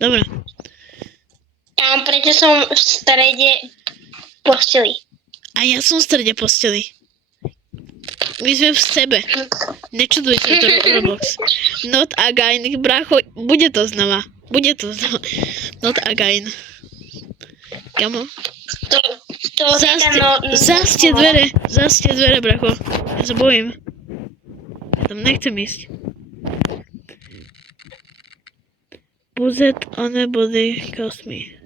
Dobre. Prečo som v strede posteli? A ja som v strede posteli. My sme v sebe. Nečuduj sa to Roblox. Not again, brácho. Bude to znova. Not again. Kamo? Zastie dvere, bracho. Ja sa bojím. Ja tam nechcem ísť. Buzet on a body cost me.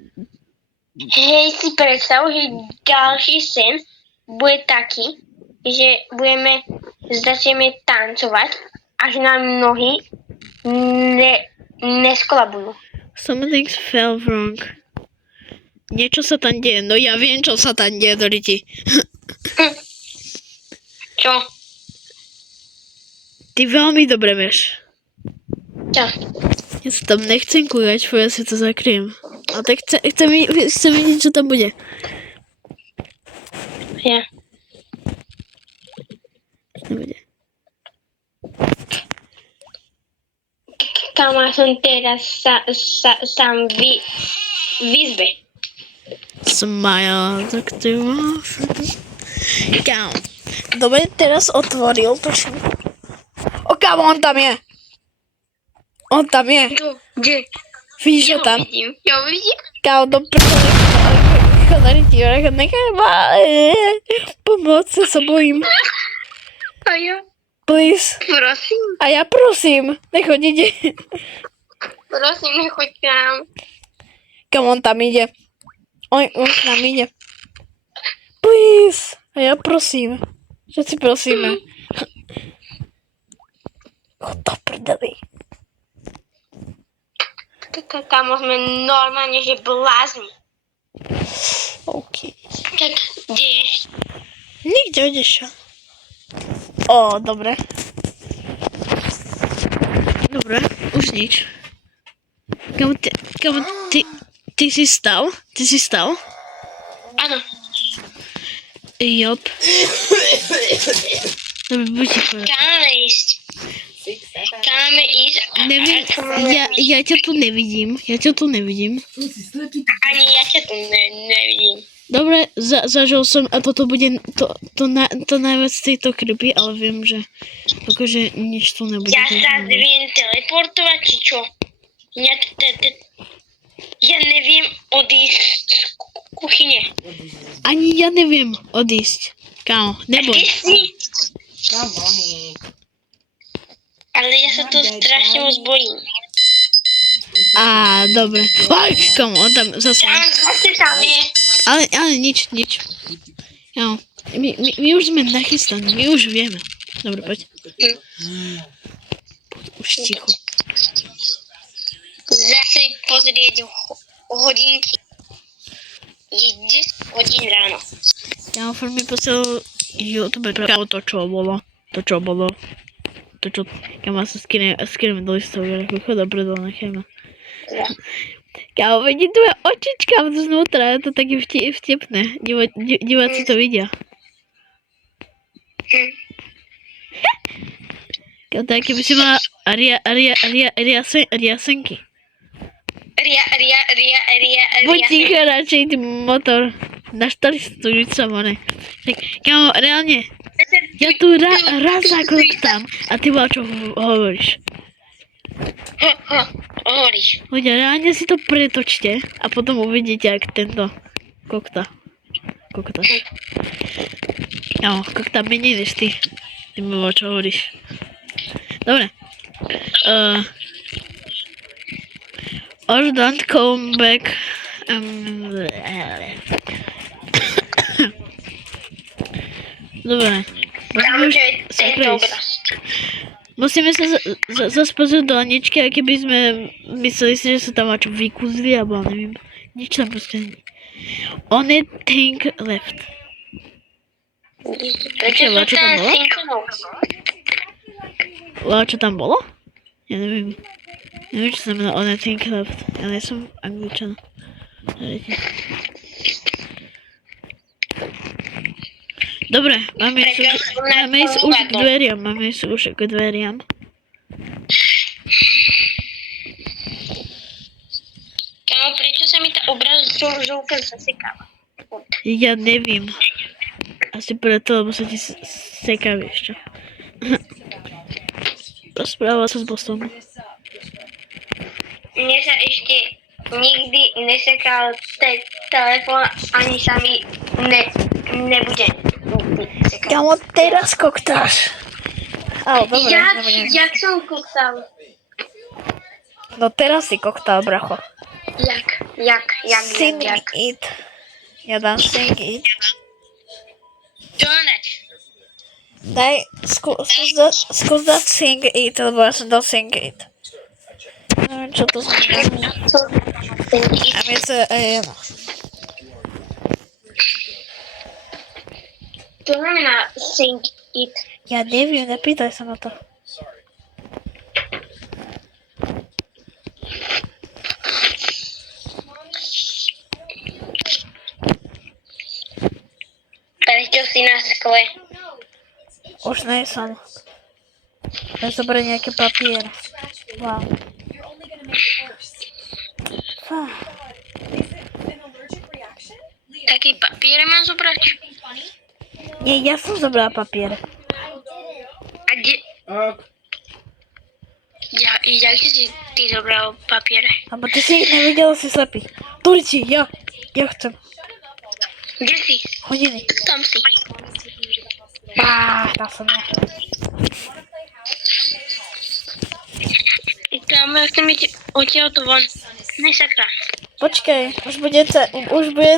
Hej, si predstav, že ďalší sen bude taký, že začneme tancovať, až nám nohy neskolabujú. Something fell wrong. Niečo sa tam deje. No ja viem, čo sa tam deje, Doriti. Čo? Ty veľmi dobre vieš. Čo? Ja sa tam nechcem kúrať, ja si to zakriem. A tak chcem vidieť, čo tam bude. Ja. Čo tam bude? Kama som teraz sám v izbe. Smile, tak ty máš. Kámo. Dobre, teraz otvoril to všetko. O, kámo, on tam je. On tam je. Kde? Vidíš ho tam? Ja vidím. Kámo, do prdele. Chodari, nechaj ma. Pomoc, sa bojím. A ja? Please. Prosím. A ja prosím. Nechoď ide. Prosím, nechoď tam. Kámo, on tam ide. On tam ide. Please. A ja prosím. Všetci prosíme. Chod do prdeli. Tam sme normálne, že blázni. OK. Tak, kde je? Nikde odišiel. Ó, dobre. Dobre, už nič. Kamo, ty si stal? Ty si stal? Áno. Jop. Dobre, buď ticho. Kam ísť? Kam ísť? Neviem, ja ťa tu nevidím. Ani ja ťa tu nevidím. Dobre, zažil som a toto bude to najviac tejto creepy, ale viem, že akože nič tu nebude. Ja sa viem teleportovať, či čo? Ja neviem odísť z kuchyne. Ani ja neviem odísť. Kámo, neboj. Kde si? Ale ja sa tu strašne moc bojím. Á, dobre. Aj, kámo, on tam zase. Tam je. Ale nič. Kámo, my už sme nachystaní, my už vieme. Dobre, poď. Už ticho. Zase pozrieť hodinky. Je 10 hodín ráno. Ja mi posiel YouTube, kámo, to čo bolo. To čo, kámo, sa skyneme do listov, ako choda predol, nechajme. Kámo, vidí tvoje očička vznútra, je to také vtipné. Diváci to vidia. Kámo, tak keby si mala riasenky. Buď ticho radšej, ty motor. Naštartuj sa, mone. Tak, kámo, reálne, ja tu raz zakloptám a ty ma čo hovoríš. Hovoríš. Ľudia, reálne si to pretočte a potom uvidíte, jak tento kokta. Kámo, kokta menej než ty. Ty mi čo hovoríš. Dobre. Or don't come back. Dobre. Musíme sa zase pozrieť do Aničky, a keby sme mysleli si, že sa tam čo vykúzli, alebo neviem. Nič tam proste nie. Only thing left. Prečo Čo tam bolo? Čo tam bolo? Ja neviem. Neviem, čo znamená only thing left. Ja nie som Angličan. Dobre, máme ísť už k dveriam. žovka zasekáva. Ja neviem. Asi preto, lebo sa ti seká, vieš čo. Rozprávala sa s bosom. Mne sa ešte nikdy nesekal telefón, ani sa mi nebude sekať. Kamo, teraz koktáš. Ale dobre, nebudem. Jak som koktal? No teraz si koktál, bracho. Jak? Sing it. Ja dám sing it. Čo ne? Daj, skús dať sing it, lebo ja som dal sing it. Neviem, čo to znamená. A mne to je jedno. Čo znamená sing it? Ja neviem, nepýtaj sa na to. Prečo si na skle? Už nie som. Ja zoberiem nejaké papier. Wow. Fá. Taký papier mám zobrať? Nie, ja som zobrala papier. A kde? Jak si ty zobral papiere? Lebo ty si nevidela, si slepý. Turči, ja chcem. Kde si? Hodiny. Tam si. Tam som ja. Tam ja chcem ísť odtiaľto von. Nesakra. Počkaj, už bude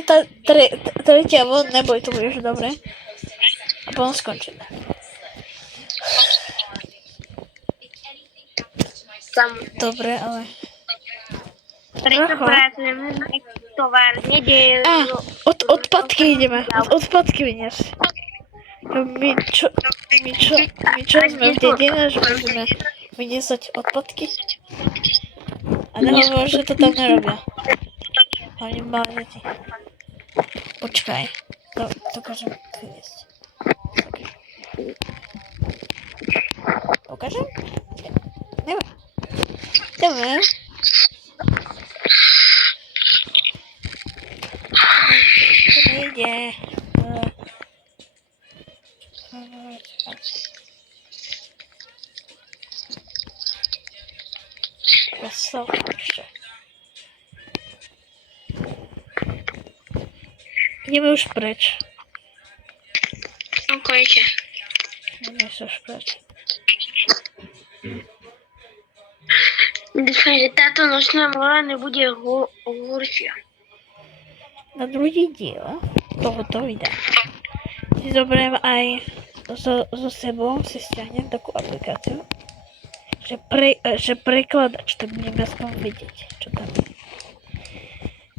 tá tretia von, neboj, to bude už dobre. A potom skončíme. Tam. Dobre, ale... Prečo pracujeme na továrne, kde... Odpadky ideme. Odpadky vyniesť. My čo sme v dedine, že môžeme vyniesať odpadky? A nehovor, že to tam nerobia. Hlavne malé deti. Počkaj. Dokážem vyniesť. Ukážem? Neviem. To nejde. Vesel ešte. Ideme už preč. No konečne. Ideme sa už preč. Dúfam, že táto nočná mora nebude horšia. Na druhý diel tohoto videa si zoberiem aj so sebou, si stiahnem takú aplikáciu, že prekladač, tak budem aspoň vidieť, čo tam je.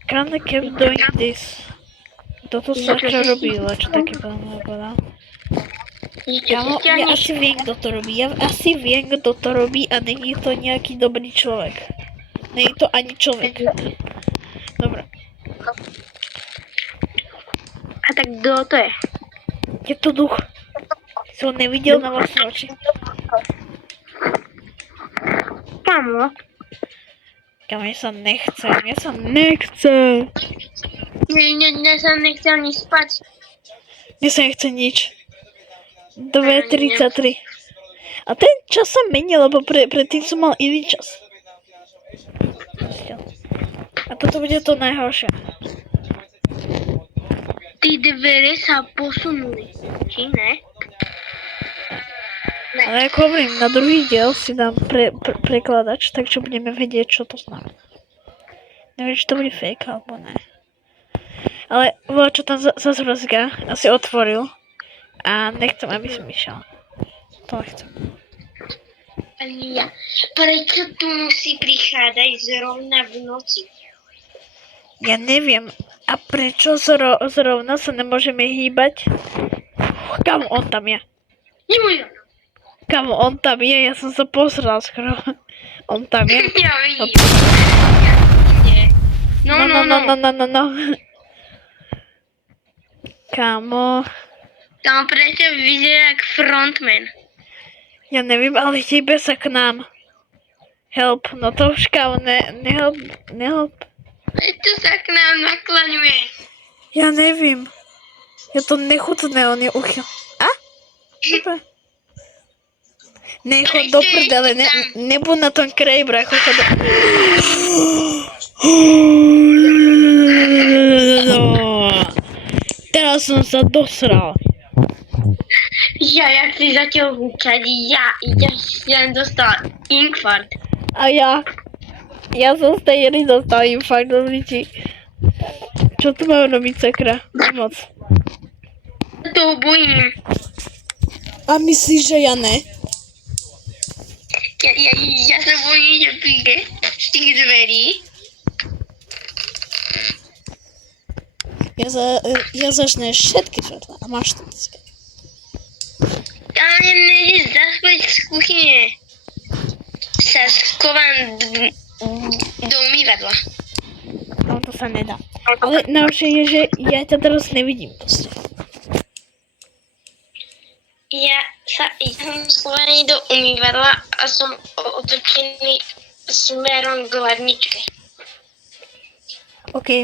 Kinda kept doing this. Toto sa čo robilo, čo také povedal. Kámo, ja asi viem, kto to robí. A není to nejaký dobrý človek. Není to ani človek. Dobre. A tak kto to je? Je to duch. Som nevidel na vlastné oči. Kamo? Kamo, ja sa nechcem. Mne sa nechce ani spať. Mne sa nechce nič. 2:33. A ten čas sa menil, lebo predtým som mal iný čas. A toto bude to najhoršie. Tí dvere sa posunuli, či ne? Ale ako hovorím, na druhý diel si dám prekladač, takže budeme vedieť, čo to znamená. Neviem, či to bude fake, alebo ne. Ale bola, čo tam zase rozga, asi otvoril. A nechcem, aby som išiel. To nechcem. Ani ja. Prečo tu musí prichádzať zrovna v noci? Ja neviem. A prečo zrovna sa nemôžeme hýbať? Kamo, on tam je. Nemôžem. Kamo, on tam je, ja som sa posral skoro. On tam je. Ja vidím. No. Kamo. Tam prečo vyzerá jak frontman? Ja neviem, ale hýbe sa k nám. Help, no to už kámo, nehelp. Prečo sa k nám nakloňuje? Ja nevím. Je to nechutné, on je uchyl. A? Dobre. Nechod do prdele, nebuď na tom kraji, bracho. Teraz som sa dosral. Ja si začal húčať, ja som dostal infarkt. A ja som stejný dostal infarkt do ličí. Čo tu mám robiť, sakra? Pomoc. To bojím. A myslíš, že ja ne? Ja sa bojím, že príde z tých dverí. Ja zažne všetky svetla a máš to dneska. Tam nejde zaspať z kuchyne. Sa schovám do umývadla. No to sa nedá. Ale najhoršie je, že ja ťa teraz nevidím proste. Ja som schovaný do umývadla a som otočený smerom k ladničke. OK.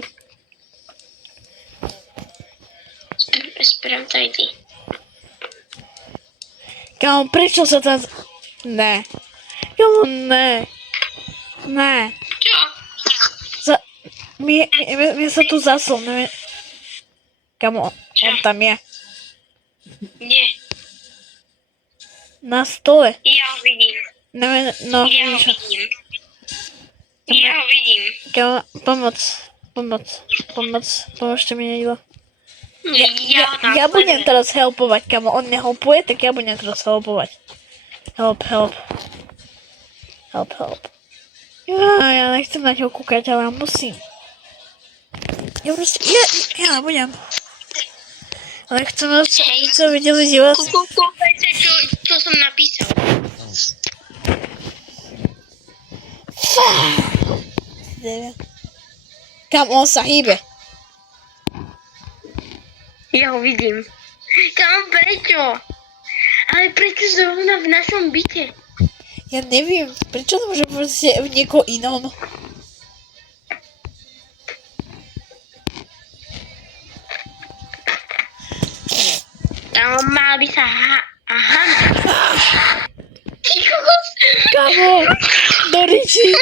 Spravím to aj ty. Kámo, prečo sa tam... Ne. Kámo, ne. Ne. Čo? Mne sa tu zasol, neviem. Kámo, on tam je. Nie. Na stole. Ja ho vidím. Neviem, no, Ja ho vidíš ho. vidím. Ja ho vidím. Kámo, pomôžte mi niekto. Ja budem teraz helpovať, kámo, on nehelpuje, tak ja budem teraz helpovať. Help. Ja nechcem na ňo kúkať, ale ja musím. Ja proste, ja budem. Ale chcem videli život. Kúkajte, čo som napísal. Kam on sa hýbe. Ja ho vidím. Kam, prečo? Ale prečo zrovna v našom byte? Ja neviem, prečo to môže proste v niekoho inom. Tam mal by sa aha. Ty kokos. Kamo, do riči.